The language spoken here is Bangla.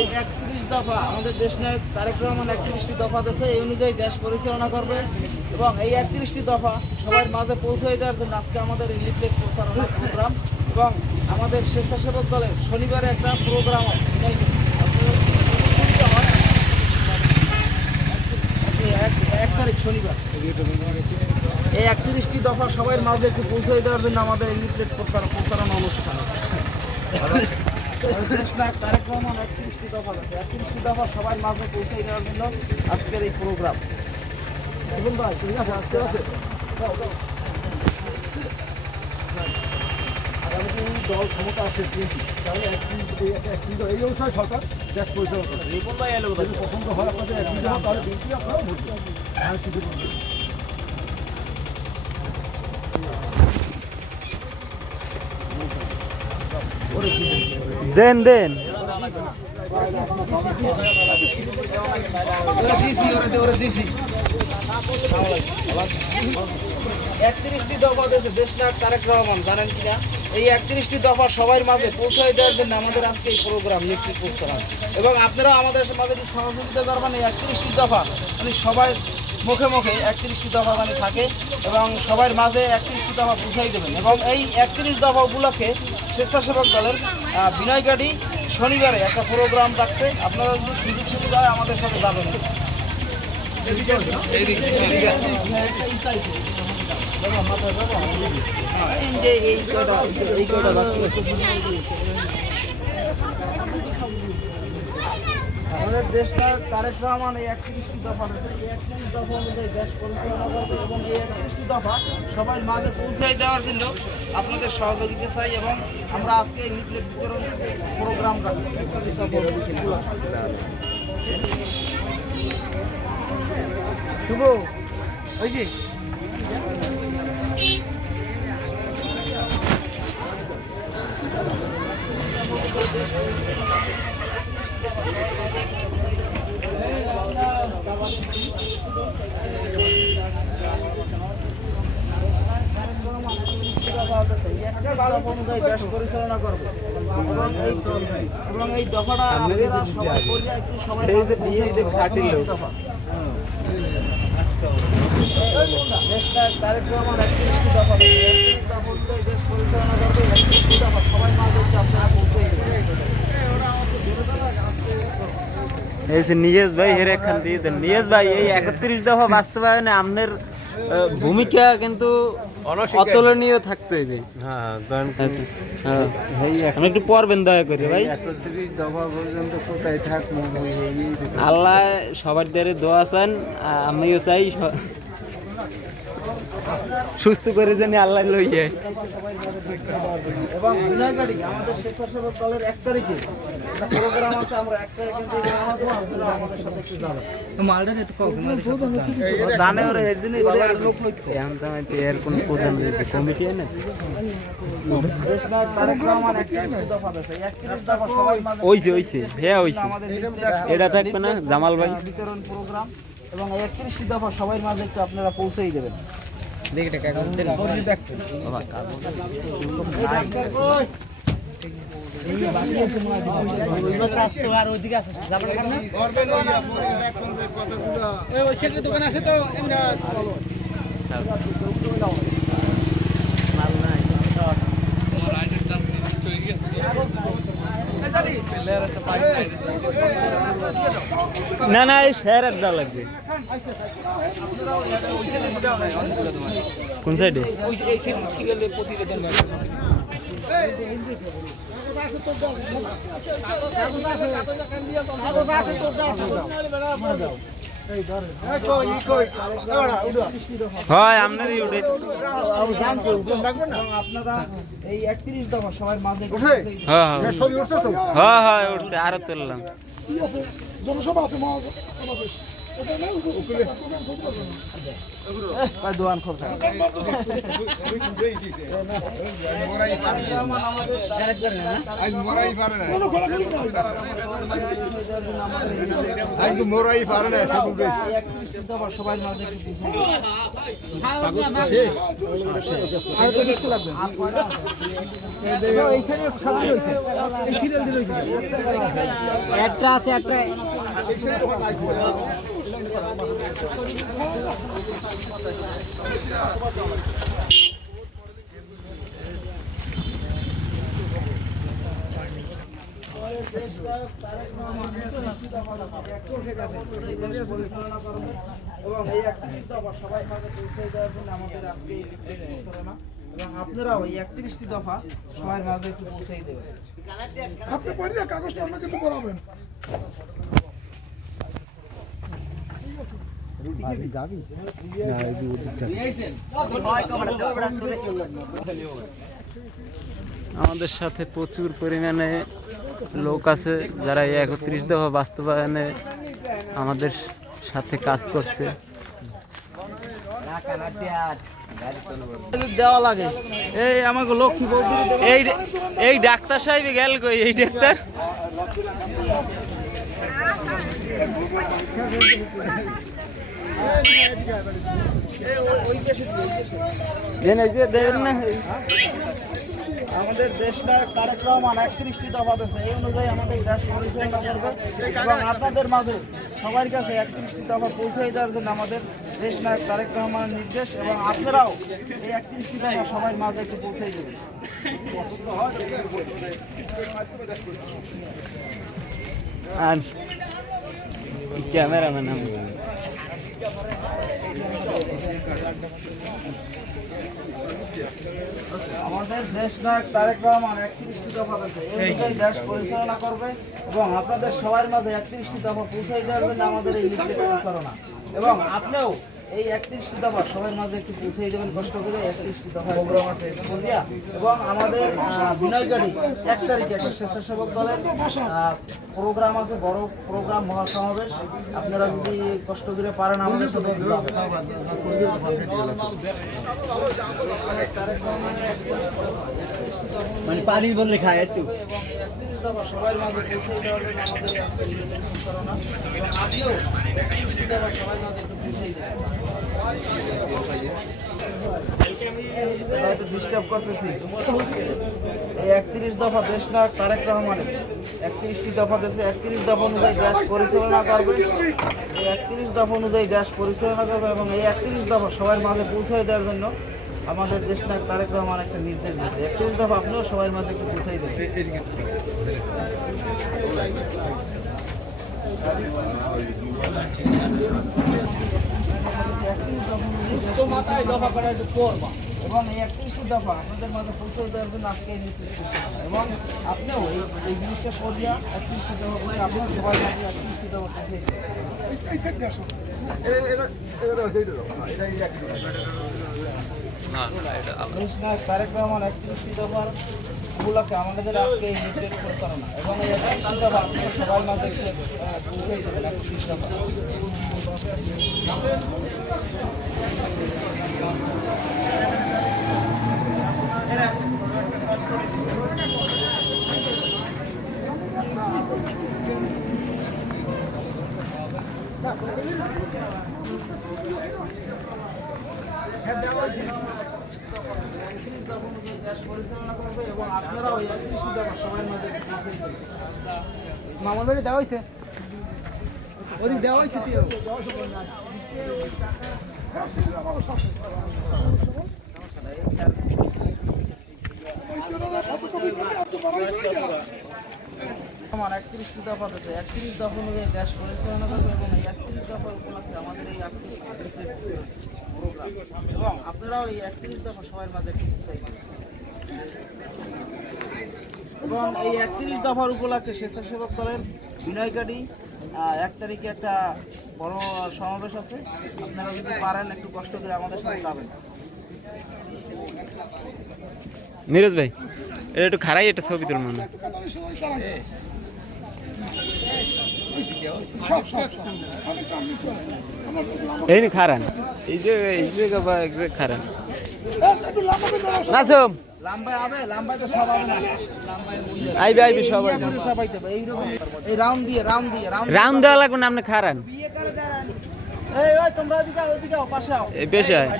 এই 31 দফা আমাদের দেশ নায়ক তারেক রহমান 31টি দফা দিয়েছে, এই অনুযায়ী দেশ পরিচালনা করবে এবং এই 31টি দফা সবার মাঝে পৌঁছে দেওয়ার জন্য আজকে আমাদের এই লিফলেট প্রচারণা প্রোগ্রাম এবং আমাদের স্বেচ্ছাসেবক দলের শনিবারে একটা প্রোগ্রাম আছে। এক তারিখ শনিবার এই 31টি দফা সবার মাঝে একটু পৌঁছে দেওয়ার জন্য আমাদের এই লিফলেট প্রচারণা অনুষ্ঠান তারেক রহমান 31টি দফা আছে, 31টি দফা সবার মাঝে পৌঁছে দেওয়ার জন্য আজকের এই প্রোগ্রাম। ভাই ঠিক আছে, আজকে আছে আগামী দল ক্ষমতা আসে তাহলে এই অনুসারে সরকার দেশ পরিচালনা করবে। যদি পছন্দ হয় আপনাদের তাহলে বিএনপি আপনারা ভোট দেন দেন 31টি দফা দিয়েছে দেশ নায়ক তারেক রহমান, জানেন কিনা? এই 31টি দফা সবার মাঝে পৌঁছে দেওয়ার জন্য আমাদের আজকে এই প্রোগ্রাম লিফলেট প্রচারণা এবং আপনারাও আমাদের মাঝে সহযোগিতা করবেন। এই 31টি দফা মানে সবাই মুখে মুখে 31টি দফা মানে থাকে এবং সবার মাঝে 31টি দফা পৌঁছাই দেবেন এবং এই 31 দফা উপলক্ষে স্বেচ্ছাসেবক দলের বিনয়গাড়ি শনিবারে একটা প্রোগ্রাম রাখছে। আপনারা যদি সুযোগ সুবিধা হয় আমাদের সাথে যাবেন। আমাদের দেশটা তারেক রহমান এই 31টি দফা আছে, এই 31 দফা অনুযায়ী দেশ পরিচালনা করবে এবং এই 31টি দফা সবাই মাঝে পৌঁছে দেওয়ার জন্য আপনাদের সহযোগিতা চাই এবং আমরা আজকে এই লিফলেট বিতরণ প্রোগ্রাম রাখছি। শুভ ওই যে দেশ পরিচালনা করবে এবং এই দফাটা তারেক রহমান 31টি দফা দেশ পরিচালনা করবে, 31টি দফা সবাই মাঝে আপনারা পৌঁছে এই যে নিয়াজ ভাই এর একখান দিয়ে দেন। নিয়াজ ভাই এই 31 দফা বাস্তবায়নে আপনার ভূমিকা কিন্তু অতুলনীয় থাকতে হবে। আপনি একটু পড়বেন দয়া করে ভাই। 31 দফা পর্যন্ত কোথায় থাকবো আল্লাহ সবার দ্বারে দোয়া চান, আমিও চাই সুস্থ করে জানি আল্লাহ লইয়ে। এবং বিনয়গাড়ি আমাদের স্বেচ্ছাসেবক দলের 1 তারিখে একটা প্রোগ্রাম আছে, আমরা 1 তারিখে আপনারা আমাদের সাথে একটু যাবেন। জানে ওরা এর জন্যই বাবার লোক লইতে এর কোন প্রধান কমিটি না দেশ নায়ক তারেক রহমান 31 দফা আছে, 31 দফা সবাই মাঝে ওইছে হ্যাঁ ওইছে এটা থাকবে না জামাল ভাই বিতরণ প্রোগ্রাম এবং 31টি দফা সবার মাঝে একটু আপনারা পৌঁছেই দেবেন। দোকান আছে তো না না এই শেয়ার দেওয়া লাগবে। কোন সাইডে? হয় আপনারই উঠে আপনারা এই 31 দফা সবার মাঝে হ্যাঁ হ্যাঁ উঠছে আরো তুললাম। জনসভা আছে মহাসমাবেশ ভাই দোয়ান খোল খায়। মোরাই পারে না সব সবাই মাঝে একটু একটা আছে একটা এবং এই একত্রিশ দফা সবাই মাঝে পৌঁছে দেওয়ার জন্য আমাদের আজকে এই লিফলেট প্রচারণা এবং আপনারাও এই 31টি দফা সবার মাঝে একটু পৌঁছেই দেবেন। আপনি পারিয়া কাগজটা আপনাকে কিন্তু করাবেন। আমাদের সাথে প্রচুর পরিমাণে লোক আছে যারা এই 31 দফা বাস্তবায়নে আমাদের সাথে কাজ করছে। দেওয়া লাগে এই আমাকে লক্ষ্মী এই এই ডাক্তার সাহেব গেল কই? এই ডাক্তার আমাদের দেশ নায়ক তারেক রহমান 31টি দফা দিয়েছে, এই অনুযায়ী আমাদের দেশ পরিচালনা করবে এবং আপনাদের মাঝে সবার কাছে 31টি দফা পৌঁছে দেওয়ার জন্য আমাদের দেশ নায়ক তারেক রহমানের নির্দেশ এবং আপনারাও এই 31টি দফা সবার মাঝে একটু পৌঁছে দেবেন। আর ক্যামেরাম্যান আমি আমাদের দেশ নায়ক তারেক রহমান 31টি দফা দিয়েছে, এই অনুযায়ী দেশ পরিচালনা করবে এবং আপনাদের সবার মাঝে 31টি দফা পৌঁছে দেওয়ার জন্য আমাদের এই লিফলেট প্রচারণা এবং আপনিও এই 31টি দফা সবার মাঝে একটু পৌঁছে দেবেন কষ্ট করে। 31টি দফা প্রোগ্রাম আছে বলিয়া এবং আমাদের বিনয়গাড়ি 1 তারিখে একটা স্বেচ্ছাসেবক দলের প্রোগ্রাম আছে, বড় প্রোগ্রাম মহাসমাবেশ। আপনারা যদি কষ্ট করে পারেন আমাদের সাথে মানে পানি বললে খায় একটু সবার মাঝে পৌঁছে দেওয়ার জন্য আমাদের আজকে এই প্রচারণা এবং আপনিও 31টি দফা সবার মাঝে একটু পৌঁছে দেবেন। একটু ডিস্টার্ব করতেছি। এই 31 দফা দেশ নায়ক তারেক রহমানের 31টি দফা দেশে 31 দফা অনুযায়ী দেশ পরিচালনা করবে, এই 31 দফা অনুযায়ী দেশ পরিচালনা করবে এবং এই 31 দফা সবার মাঝে পৌঁছে দেওয়ার জন্য আমাদের দেশ নায়ক তারেক রহমান একটা নির্দেশ দিয়েছে। 31 দফা আপনিও সবার মাঝে একটু পৌঁছে দেবেন। এবং এই 31টি দফা আপনাদের মাঝে পৌঁছে দেওয়ার জন্য আজকে এই নির্দেশ এবং আপনিও এই জিনিসটা করিয়া 31টি দফা করে আপনিও সবার মাঝে 31টি দফা পৌঁছে দেবেন। এই সাইড দিয়ে আসো। দেশ নায়ক তারেক রহমান 31টি দফার উপলক্ষে আমাদের আজকে এই নির্দেশ প্রচারণা এবং এই 31টি দফা আপনারা সবার মাঝে পৌঁছে দেবেন। 31টি দফা দেশ পরিচালনা করবে এবং আপনারাও এই 31টি দফা সবার মাঝে পৌঁছে দেবেন। মামা বাড়ি দেওয়া হয়েছে ওদিক দেওয়া হয়েছে আমার 31টি দফা দিয়েছে, 31 দফা অনুযায়ী দেশ পরিচালনা করবে এবং এই 31 দফা উপলক্ষে আমাদের এই আজকে প্রোগ্রাম এবং আপনারাও এই 31 দফা সবার মাঝে একটু পৌঁছে দেবেন। এবং এই 31 দফার উপলক্ষে স্বেচ্ছাসেবক দলের বিনয়গাড়ি 1 তারিখে একটা বড় সমাবেশ আছে, আপনারা যদি পারেন একটু কষ্ট করে আমাদের সাথে যাবেন। নীরজ ভাই এটা একটু খারাই একটা ছবি তুলুন। সব অনেকটা আমি আমরা এই নি খারান এই যে বাবা এক যে খারান একটু লম্বা করে দাঁড়াও। নাসুম লাম্বাই আবে লাম্বাই তো সব আবে না আইবে সবাই সবাই তো এইরকম এই রাউন্ড দিয়ে রাউন্ড দেওয়া লাগবে না আপনি খারান এই ওই তোমরা ওদিকে পাশে আও এই বেশি হয়